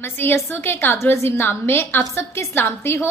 मसीह यस्सु के कादर अजीम नाम में आप सबकी सलामती हो।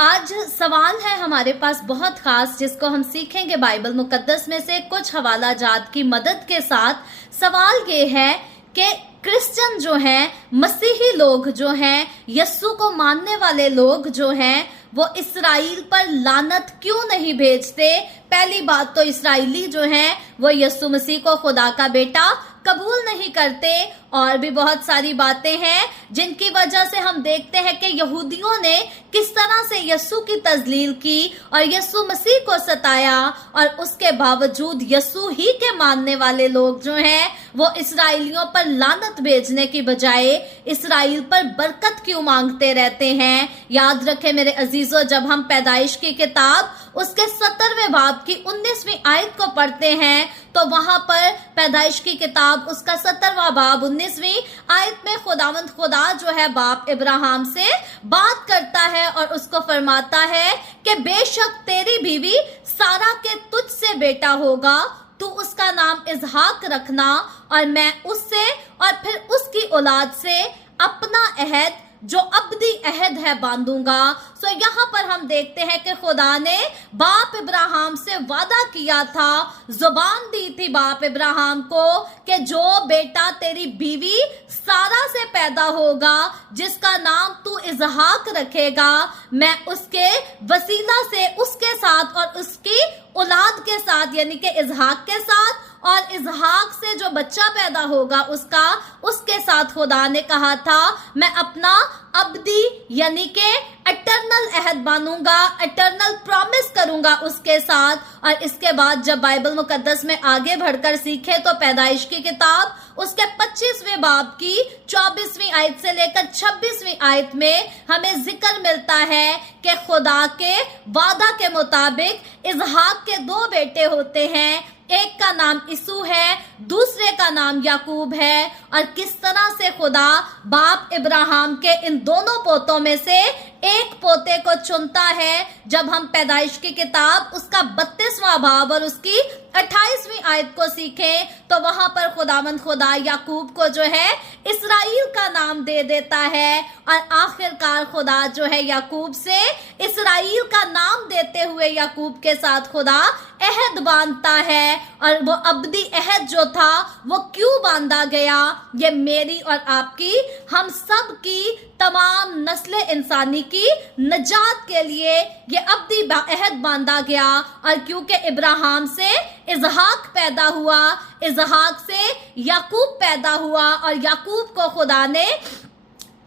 आज सवाल है हमारे पास बहुत खास, जिसको हम सीखेंगे बाइबल मुकद्दस में से कुछ हवाला जात की मदद के साथ। सवाल ये है कि क्रिश्चियन जो हैं, मसीही लोग जो हैं, यस्सु को मानने वाले लोग जो हैं, वो इसराइल पर लानत क्यों नहीं भेजते। पहली बात तो इसराइली जो हैं वो यस्सु मसीह को खुदा का बेटा कबूल नहीं करते, और भी बहुत सारी बातें हैं जिनकी वजह से हम देखते हैं कि यहूदियों ने किस तरह से यस्सु की तजलील की और यस्सु मसीह को सताया, और उसके बावजूद यस्सु ही के मानने वाले लोग जो हैं वो इसराइलियों पर लानत भेजने की बजाय इसराइल पर बरकत क्यों मांगते रहते हैं। याद रखें मेरे अजीजों, जब हम पैदाइश की किताब उसके 17वें बाब की 19वीं आयत को पढ़ते हैं तो वहां पर पैदाइश की किताब उसका 17वां बाब 19वीं आयत में खुदावंद खुदा जो है बाप इब्राहिम से बात करता है और उसको फरमाता है कि बेशक तेरी बीवी सारा के तुझ से बेटा होगा, तू उसका नाम इसहाक रखना, और मैं उससे और फिर उसकी औलाद से अपना अहद जो अब्दी अहद है बांधूंगा। सो यहाँ पर हम देखते हैं कि खुदा ने बाप इब्राहिम से वादा किया था, जुबान दी थी बाप इब्राहिम को कि जो बेटा तेरी बीवी सारा से पैदा होगा, जिसका नाम तू इसहाक रखेगा, मैं उसके वसीला से उसके साथ और उसकी औलाद के साथ यानी कि इसहाक के साथ और इसहाक से जो बच्चा पैदा होगा उसके साथ खुदा ने कहा था मैं अपना अब्दी यानी के एटर्नल अहद बांधूंगा, एटर्नल प्रॉमिस करूंगा उसके साथ। और इसके बाद जब बाइबल मुकद्दस में आगे बढ़कर सीखे तो पैदाइश की किताब उसके 25वें बाब की 24वीं आयत से लेकर 26वीं आयत में हमें जिक्र मिलता है कि खुदा के वादा के मुताबिक इसहाक के 2 बेटे होते हैं, एक का नाम इसू है, दूसरे का नाम याकूब है। और किस तरह से खुदा बाप इब्राहिम के इन दोनों पोतों में से एक पोते को चुनता है। जब हम पैदाइश की किताब उसका 32वां बाब और उसकी 28वीं आयत को सीखें तो वहां पर खुदावंद खुदा याकूब को जो है इसराइल का नाम दे देता है, और आखिरकार खुदा जो है याकूब से इसराइल का नाम देते हुए याकूब के साथ खुदा अहद बांधता है। और वो अब्दी अहद जो था वो क्यों बांधा गया, ये मेरी और आपकी, हम सब की तमाम नस्ल इंसानी की नजात के लिए ये अब्दी अहद बांधा गया। और क्योंकि इब्राहिम से इसहाक पैदा हुआ, इसहाक से याकूब पैदा हुआ, और याकूब को खुदा ने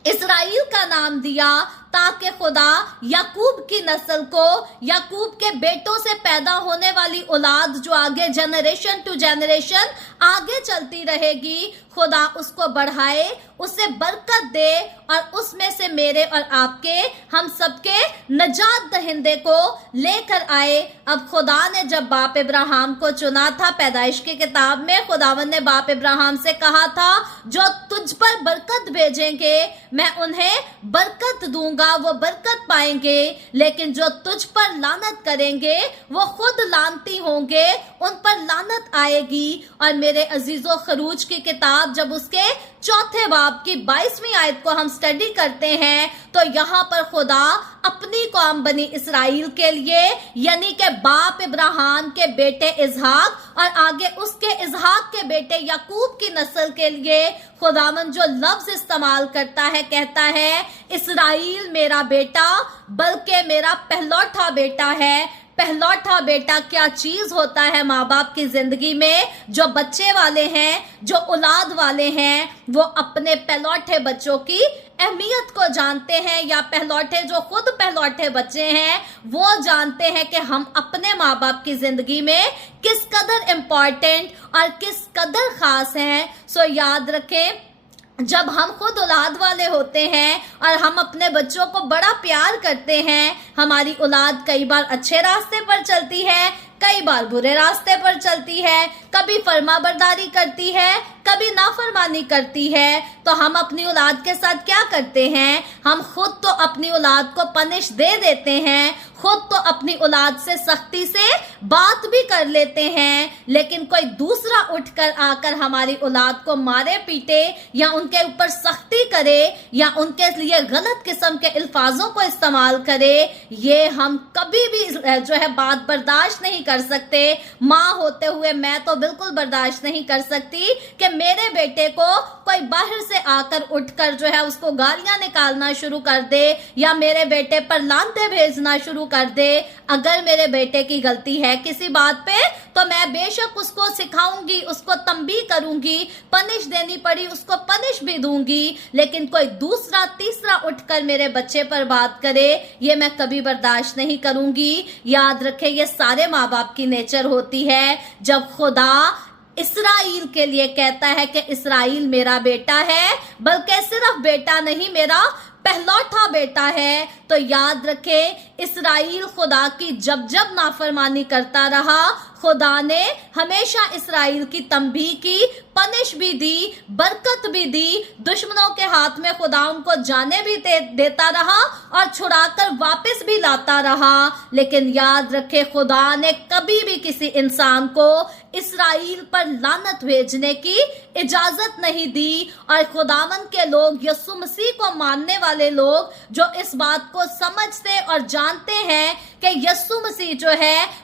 इसराइल का नाम दिया ताकि खुदा याकूब की नस्ल को, याकूब के बेटों से पैदा होने वाली औलाद जो आगे जनरेशन टू जनरेशन आगे चलती रहेगी, खुदा उसको बढ़ाए, उसे बरकत दे, और उसमें से मेरे और आपके, हम सबके नजात दहिंदे को लेकर आए। अब खुदा ने जब बाप इब्राहिम को चुना था, पैदाइश की किताब में खुदावन ने बाप इब्राहिम से कहा था जो तुझ पर बरकत भेजेंगे मैं उन्हें बरकत दूंगा, वो बरकत पाएंगे, लेकिन जो तुझ पर लानत करेंगे वो खुद लानती होंगे, उन पर लानत आएगी। और मेरे अजीजों, खरूज की किताब जब उसके 4थे बाब की 22वीं आयत को हम स्टडी करते हैं तो यहाँ पर खुदा अपनी कौम बनी इसराइल के लिए यानी कि बाप इब्राहिम के बेटे इसहाक और आगे उसके इसहाक के बेटे याकूब की नस्ल के लिए खुदावन जो लफ्ज इस्तेमाल करता है, कहता है इसराइल मेरा बेटा बल्कि मेरा पहलौठा बेटा है। पहलौठा बेटा क्या चीज होता है माँ बाप की जिंदगी में। जो बच्चे वाले हैं, जो औलाद वाले हैं, वो अपने पहलौठे बच्चों की अहमियत को जानते हैं, या पहलौठे जो खुद पहलौठे बच्चे हैं वो जानते हैं कि हम अपने माँ बाप की जिंदगी में किस कदर इम्पोर्टेंट और किस कदर खास हैं। सो याद रखें, जब हम खुद औलाद वाले होते हैं और हम अपने बच्चों को बड़ा प्यार करते हैं, हमारी औलाद कई बार अच्छे रास्ते पर चलती है, कई बार बुरे रास्ते पर चलती है, कभी फर्माबरदारी करती है, کبھی نافرمانی کرتی ہے تو ہم اپنی اولاد کے ساتھ کیا کرتے ہیں؟ ہم خود تو اپنی اولاد کو پنش دے دیتے ہیں، خود تو اپنی اولاد سے سختی سے بات بھی کر لیتے ہیں، لیکن کوئی دوسرا اٹھ کر آ کر ہماری اولاد کو مارے پیٹے یا ان کے اوپر سختی کرے یا ان کے لیے غلط قسم کے الفاظوں کو استعمال کرے، یہ ہم کبھی بھی بات برداشت نہیں کر سکتے۔ ماں ہوتے ہوئے میں تو بالکل برداشت نہیں کر سکتی کہ میرے بیٹے کو کوئی باہر سے آ کر اٹھ کر اس کو گالیاں نکالنا شروع کر دے یا میرے بیٹے پر لانتیں بھیجنا شروع کر دے۔ اگر میرے بیٹے کی غلطی ہے کسی بات پہ تو میں بے شک اس کو سکھاؤں گی، اس کو تنبیہ کروں گی، پنش دینی پڑی اس کو پنش بھی دوں گی، لیکن کوئی دوسرا تیسرا اٹھ کر میرے بچے پر بات کرے یہ میں کبھی برداشت نہیں کروں گی۔ یاد رکھیں یہ سارے ماں باپ کی نیچر ہوتی ہے۔ جب خدا اسرائیل کے لیے کہتا ہے کہ اسرائیل میرا بیٹا ہے، بلکہ صرف بیٹا نہیں میرا پہلوٹا بیٹا ہے، تو یاد رکھیں اسرائیل خدا کی جب نافرمانی کرتا رہا، خدا نے ہمیشہ اسرائیل کی تنبیہ کی، پنش بھی دی، برکت بھی دی، دشمنوں کے ہاتھ میں خدا ان کو جانے بھی دیتا رہا اور چھڑا کر واپس بھی لاتا رہا۔ لیکن یاد رکھے خدا نے کبھی بھی کسی انسان کو اسرائیل پر لعنت بھیجنے کی اجازت نہیں دی، اور خداوند کے لوگ، یسوع مسیح کو ماننے والے لوگ جو اس بات کو سمجھتے اور جانتے ہیں کہ یسوع مسیح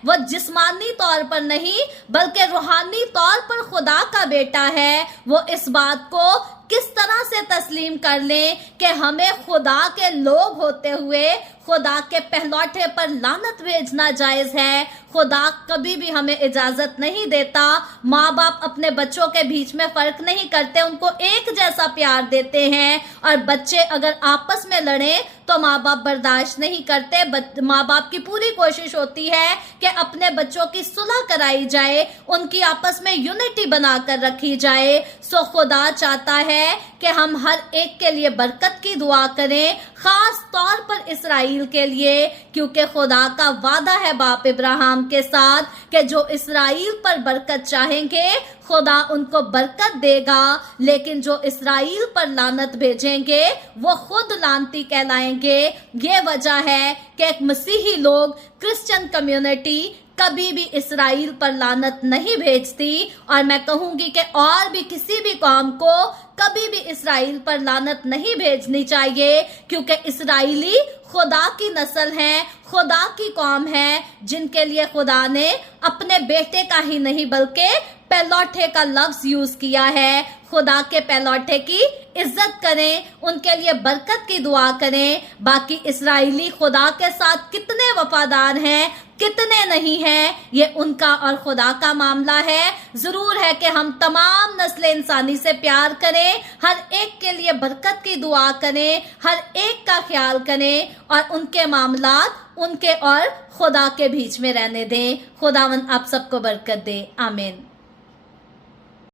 وہ جسمانی طور پر نہیں بلکہ روحانی طور پر خدا کا بیٹا ہے، وہ اس بات کو کس طرح سے تسلیم کر لیں کہ ہمیں خدا کے لوگ ہوتے ہوئے خدا کے پہلوٹے پر لعنت بھیجنا جائز ہے۔ خدا کبھی بھی ہمیں اجازت نہیں دیتا۔ ماں باپ اپنے بچوں کے بیچ میں فرق نہیں کرتے، ان کو ایک جیسا پیار دیتے ہیں، اور بچے اگر آپس میں لڑیں تو ماں باپ برداشت نہیں کرتے۔ ماں باپ کی پوری کوشش ہوتی ہے کہ اپنے بچوں کی صلح کرائی جائے، ان کی آپس میں یونٹی بنا کر رکھی جائے۔ سو خدا چاہتا ہے کہ ہم ہر ایک کے لیے برکت کی دعا کریں، خاص طور پر اسرائیل کے لیے، کیونکہ خدا کا وعدہ ہے باپ ابراہیم کے ساتھ کہ جو اسرائیل پر برکت چاہیں گے خدا ان کو برکت دے گا، لیکن جو اسرائیل پر لعنت بھیجیں گے وہ خود لعنتی کہلائیں گے۔ یہ وجہ ہے کہ ایک مسیحی لوگ، کرسچن کمیونٹی کبھی بھی اسرائیل پر لعنت نہیں بھیجتی، اور میں کہوں گی کہ اور بھی کسی بھی قوم کو کبھی بھی اسرائیل پر لعنت نہیں بھیجنی چاہیے، کیونکہ اسرائیلی خدا کی نسل ہیں، خدا کی قوم ہے، جن کے لیے خدا نے اپنے بیٹے کا ہی نہیں بلکہ پہلوٹے کا لفظ یوز کیا ہے۔ خدا کے پہلوٹے کی عزت کریں، ان کے لیے برکت کی دعا کریں۔ باقی اسرائیلی خدا کے ساتھ کتنے وفادار ہیں، کتنے نہیں ہیں، یہ ان کا اور خدا کا معاملہ ہے۔ ضرور ہے کہ ہم تمام نسل انسانی سے پیار کریں، ہر ایک کے لیے برکت کی دعا کریں، ہر ایک کا خیال کریں، اور ان کے معاملات ان کے اور خدا کے بیچ میں رہنے دیں۔ خداوند آپ سب کو برکت دے، آمین۔